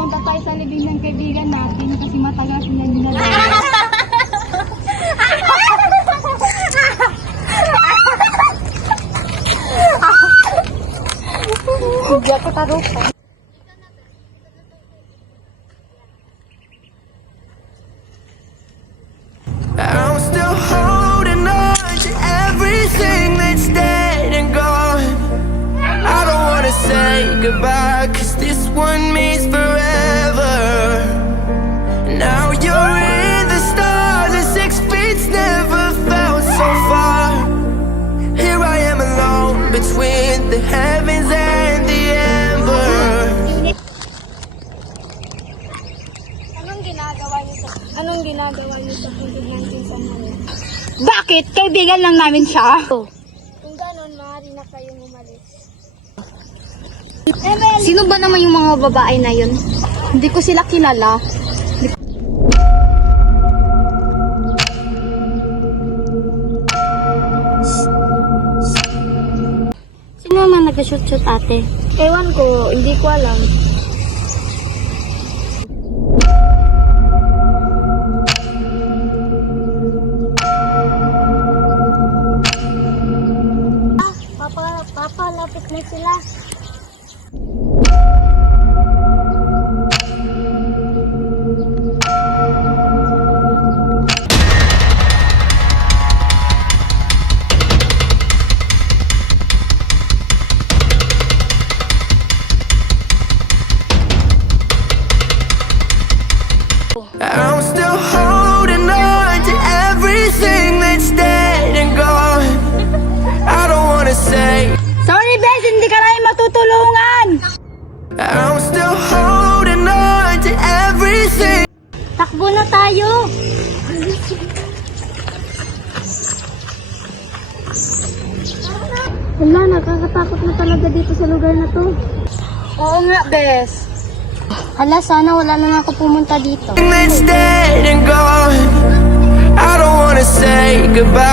Punta tayo sa libing ng kaibigan natin kasi matagal sila dinala. Hindi ako tarupa. I'm still holding on to everything that's dead and gone. I don't wanna say goodbye, cause this one means forever. Now you're in the stars and 6 feet's never felt so far. Here I am alone between the heavens and the ember. Anong ginagawa niyo sa puntod ng pinsan namin? Bakit? Kaibigan lang namin siya. Kung gano'n, maaari na kayong umalis. Sino ba naman yung mga babae na yun? Hindi ko sila kilala. Sino naman nag-shoot-shoot ate? Ewan ko, hindi ko alam. Papalapit na sila. I'm still holding on to everything that's dead and gone. I don't wanna say Sorry, Bes, hindi ka namin matutulungan. I'm still holding on to everything. Takbo na tayo. Wala, nakakatakot na talaga dito sa lugar na to. Oo nga, Bes. Hala, sana wala na ako pumunta dito. That's dead and gone. I don't wanna say goodbye.